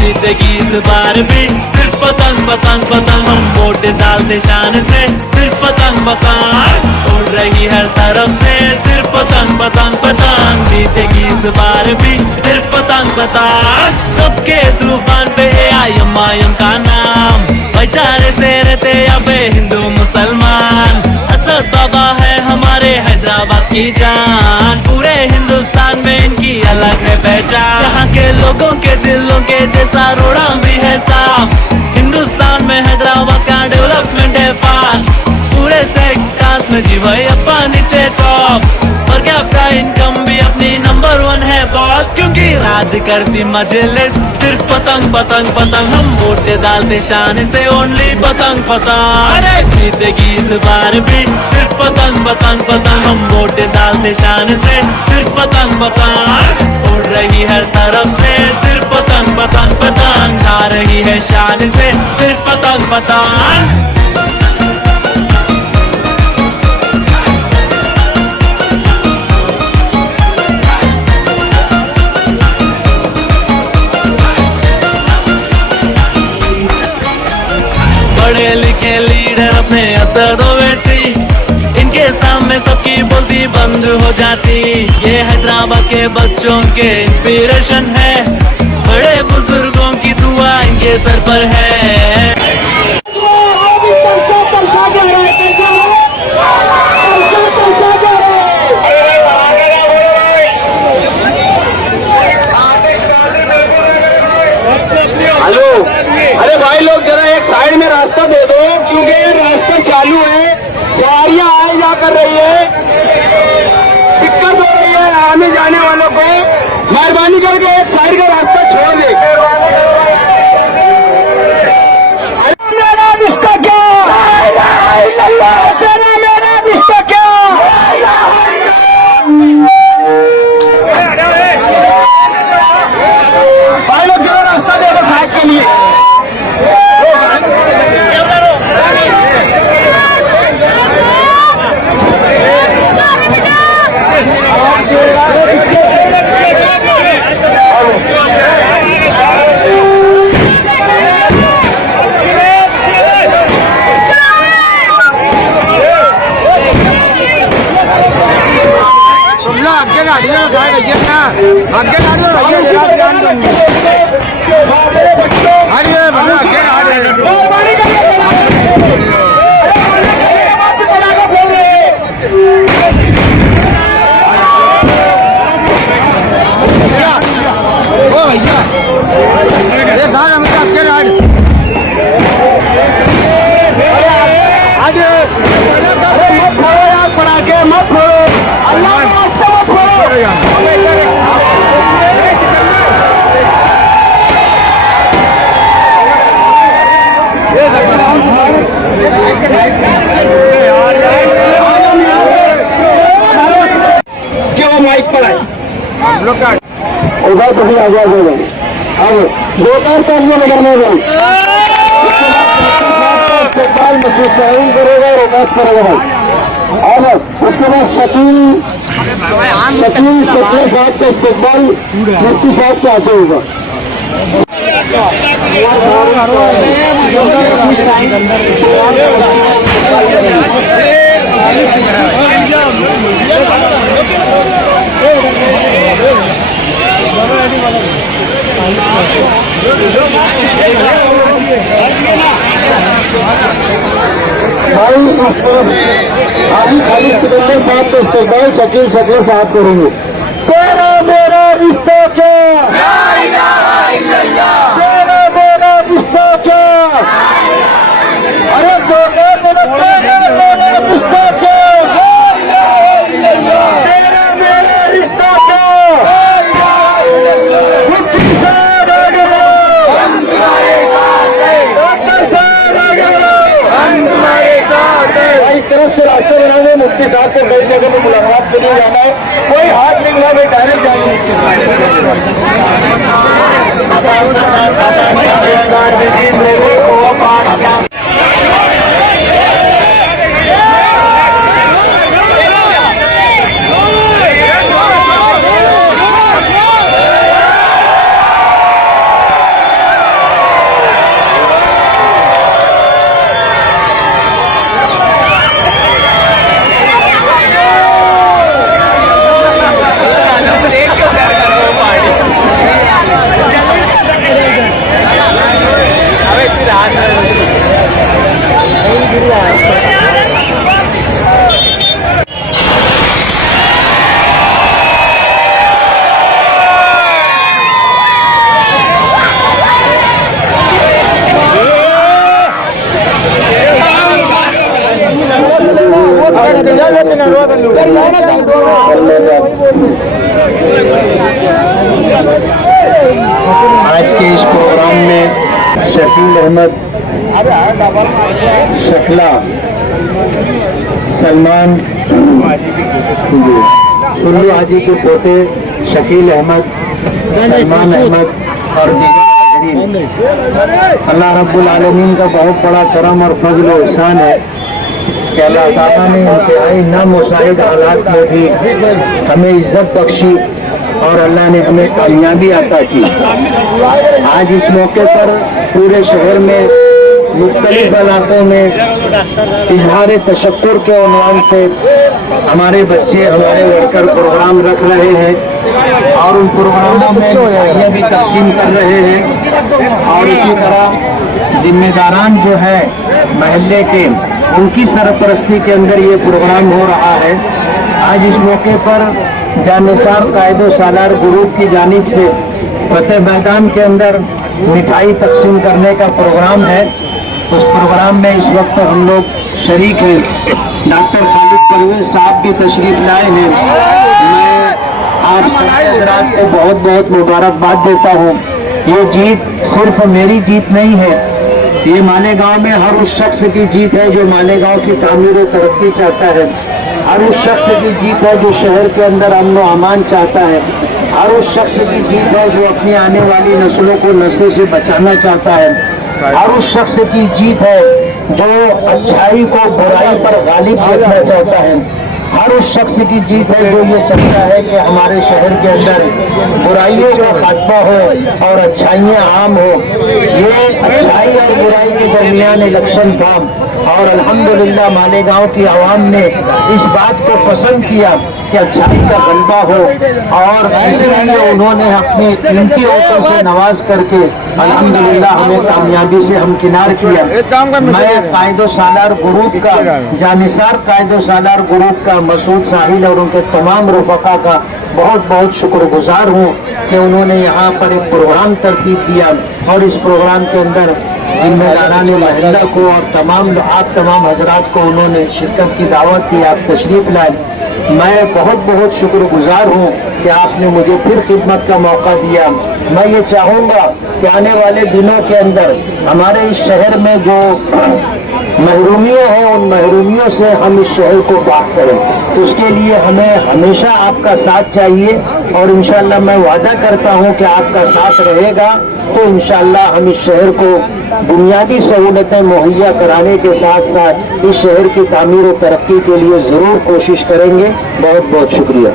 जीतेगी इस बार भी सिर्फ पतंग पतंग पतंग, हम वोट डालते शान से सिर्फ पतंग पतंग, उड़ रही हर तरफ से सिर्फ पतंग पतंग पतंग, जीतेगी इस बार भी सिर्फ पतंग पतंग। सबके जुबान पे है आयम का नाम, भाईचारे से रहते अब हिंदू मुसलमान, असद बाबा है हमारे हैदराबाद की जान, पूरे हिंदुस्तान में इनकी अलग है पहचान। यहाँ के लोगों के दिलों के जैसा रोड़ा भी है साफ, हिंदुस्तान में हैदराबाद का डेवलपमेंट है फास्ट, पूरे सेक्टर्स में जी भाई अपा नीचे टॉप, पर कैपिटा इनकम भी अपनी नंबर 1 है बॉस, क्योंकि राज करती मजलिस सिर्फ पतंग पतंग पतंग, हम वोट डालते शान से ओनली पतंग पतंग। अरे जीतेगी इस बार भी सिर्फ पतंग पतंग पतंग, हम वोट डालते शान से सिर्फ पतंग पतंग, उड़ रही हर तरफ से सिर्फ पतंग पतंग पतंग, छा रही है शान से सिर्फ पतंग पतंग। पढ़े लिखे लीडर अपने असद ओवैसी, इनके सामने सबकी बोलती बंद हो जाती, ये हैदराबाद के बच्चों के इंस्पिरेशन है, बड़े बुजुर्गों की दुआ इनके सर पर है। हेलो, अरे भाई लोग जरा एक साइड में रास्ता दे दो, क्योंकि रास्ता चालू है, गाड़ियां आए जा कर रही है, दिक्कत हो रही है आने जाने वालों को, मेहरबानी करके एक साइड का रास्ता छोड़ दे। मेरा रिश्ता क्या, तेरा मेरा रिश्ता क्या, भाई लोग जरा रास्ता दे दो साइड के लिए। क्यों माइक पर आए उधर कहीं आगे अब दो चार कागजों नगर में इस्तेमाल मसूद साइन करेगा और उपास करेगा भाई। अब उसके बाद शकील साहब का इस्तेमाल मुफ्ती साहब के आते होगा। खाली सिकंदर साहब का इस्तेमाल शकील साहब करेंगे। तेरा मेरा रिश्ता क्या, तेरा मेरा रिश्ता क्या, अरे मेरा रिश्ता क्या, तेरा मेरा रिश्ता क्या, मुफ्ती साहब आ गए, डॉक्टर साहब आ गए, इस तरफ से रास्ते बना दे, मुफ्ती साहब से बैठ जगह में मुलाकात के लिए जाना है, कोई हाथ नहीं मिला भाई, डायरेक्ट जाएंगे आज के इस प्रोग्राम में शकील अहमद शक्ला, सलमान सुल्लू हाजी के पोते शकील अहमद, सलमान अहमद और दीगर हाज़रीन, अल्लाह रब्बुल आलमीन का बहुत बड़ा करम और फजल और एहसान है कि अल्लाह ताला ने इंतहाई नामुसाइद हालात में भी हमें इज्जत बख्शी और अल्लाह ने हमें कामयाबी अता की। आज इस मौके पर पूरे शहर में मुख्तलिफ इलाकों में इजहार तशक्कुर के उन्वान से हमारे बच्चे, हमारे वर्कर प्रोग्राम रख रहे हैं और उन प्रोग्रामों में मिठाइयाँ भी तकसीम कर रहे हैं। और इसी तरह जिम्मेदारान जो है महल्ले के, उनकी सरपरस्ती के अंदर ये प्रोग्राम हो रहा है। आज इस मौके पर जानिसार कायदो सालार ग्रुप की जानिब से फतेह मैदान के अंदर मिठाई तकसीम करने का प्रोग्राम है। उस प्रोग्राम में इस वक्त हम लोग शरीक हैं। डॉक्टर खालिद परवेज साहब भी तशरीफ लाए हैं। मैं आप सभी हज़रात को बहुत बहुत मुबारकबाद देता हूँ। ये जीत सिर्फ मेरी जीत नहीं है, ये मालेगांव में हर उस शख्स की जीत है जो मालेगांव की तामीर और तरक्की चाहता है। हर उस शख्स की जीत है जो शहर के अंदर अमन व अमान चाहता है। हर उस शख्स की जीत है जो अपनी आने वाली नस्लों को नशे से बचाना चाहता है। हर उस शख्स की जीत है जो अच्छाई को बुराई पर गालिब देखना चाहता है। हर उस शख्स की जीत है जो ये चाहता है कि हमारे शहर के अंदर बुराइयों का खात्मा हो और अच्छाइयाँ आम हो। ये अच्छाई और बुराई के दरमियान इलेक्शन था और अल्हम्दुलिल्लाह मालेगांव की आवाम ने इस बात को पसंद किया कि अच्छाई का गलबा हो और इसलिए उन्होंने अपने कीमती वोटों से नवाज करके अल्हम्दुलिल्लाह हमें कामयाबी से हमकिनार किया। मैं कायदो सालार ग्रुप का, जानिसार कायदो सालार ग्रुप का, मसूद साहिल और उनके तमाम रफ़का का बहुत बहुत शुक्रगुजार हूँ कि उन्होंने यहाँ पर एक प्रोग्राम तरतीब दिया और इस प्रोग्राम के अंदर जिम्मेदारान महिला को और आप तमाम हजरात को उन्होंने शिरकत की दावत दी, आप तशरीफ लाए। मैं बहुत बहुत शुक्रगुजार हूँ कि आपने मुझे फिर खिदमत का मौका दिया। मैं ये चाहूँगा कि आने वाले दिनों के अंदर हमारे इस शहर में जो महरूमियाँ हैं, उन महरूमियों से हम इस शहर को बात करें। उसके लिए हमें हमेशा आपका साथ चाहिए और इंशाअल्लाह मैं वादा करता हूँ कि आपका साथ रहेगा तो इंशाअल्लाह हम इस शहर को बुनियादी सहूलतें मुहैया कराने के साथ साथ इस शहर की तामीर और तरक्की के लिए ज़रूर कोशिश करेंगे। बहुत बहुत शुक्रिया।